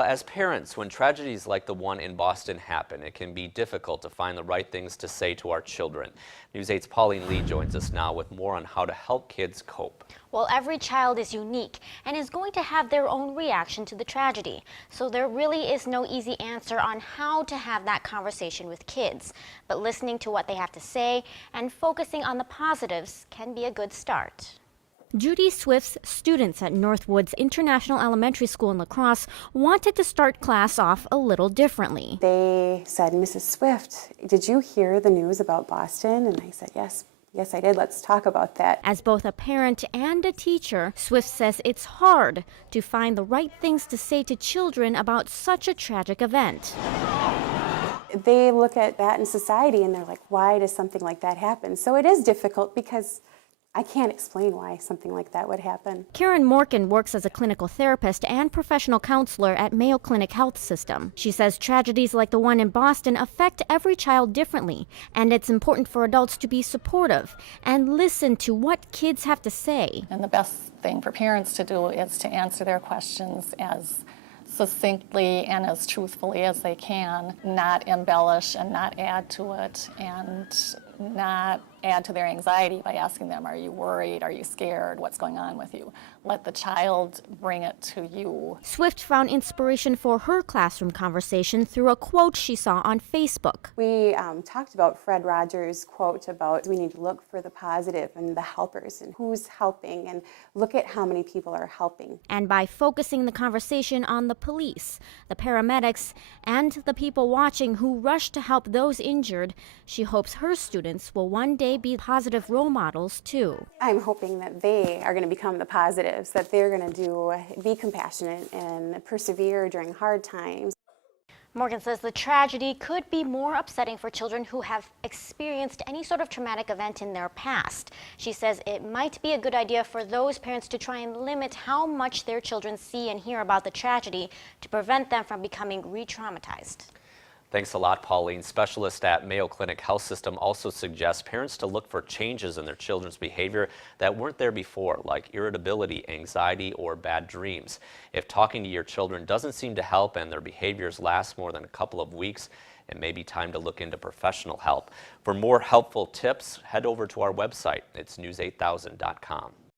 As parents, when tragedies like the one in Boston happen, it can be difficult to find the right things to say to our children. News 8's Pauline Lee joins us now with more on how to help kids cope. Well, every child is unique and is going to have their own reaction to the tragedy. So there really is no easy answer on how to have that conversation with kids. But listening to what they have to say and focusing on the positives can be a good start. Judy Swift's students at Northwoods International Elementary School in La Crosse wanted to start class off a little differently. They said, "Mrs. Swift, did you hear the news about Boston?" And I said, "Yes, I did. Let's talk about that." As both a parent and a teacher, Swift says it's hard to find the right things to say to children about such a tragic event. They look at that in society and they're like, why does something like that happen? So it is difficult because I can't explain why something like that would happen. Karen Morgan works as a clinical therapist and professional counselor at Mayo Clinic Health System. She says tragedies like the one in Boston affect every child differently, and it's important for adults to be supportive and listen to what kids have to say. And the best thing for parents to do is to answer their questions as succinctly and as truthfully as they can, not embellish and not add to it, and not add to their anxiety by asking them, are you worried, are you scared, what's going on with you? Let the child bring it to you. Swift found inspiration for her classroom conversation through a quote she saw on Facebook. We talked about Fred Rogers' quote about we need to look for the positive and the helpers and who's helping and look at how many people are helping. And by focusing the conversation on the police, the paramedics, and the people watching who rush to help those injured, she hopes her students will one day be positive role models too. I'm hoping that they are going to become the positives, that they're going to be compassionate and persevere during hard times. Morgan says the tragedy could be more upsetting for children who have experienced any sort of traumatic event in their past. She says it might be a good idea for those parents to try and limit how much their children see and hear about the tragedy to prevent them from becoming re-traumatized. Thanks a lot, Pauline. Specialist at Mayo Clinic Health System also suggests parents to look for changes in their children's behavior that weren't there before, like irritability, anxiety, or bad dreams. If talking to your children doesn't seem to help and their behaviors last more than a couple of weeks, it may be time to look into professional help. For more helpful tips, head over to our website. It's news8000.com.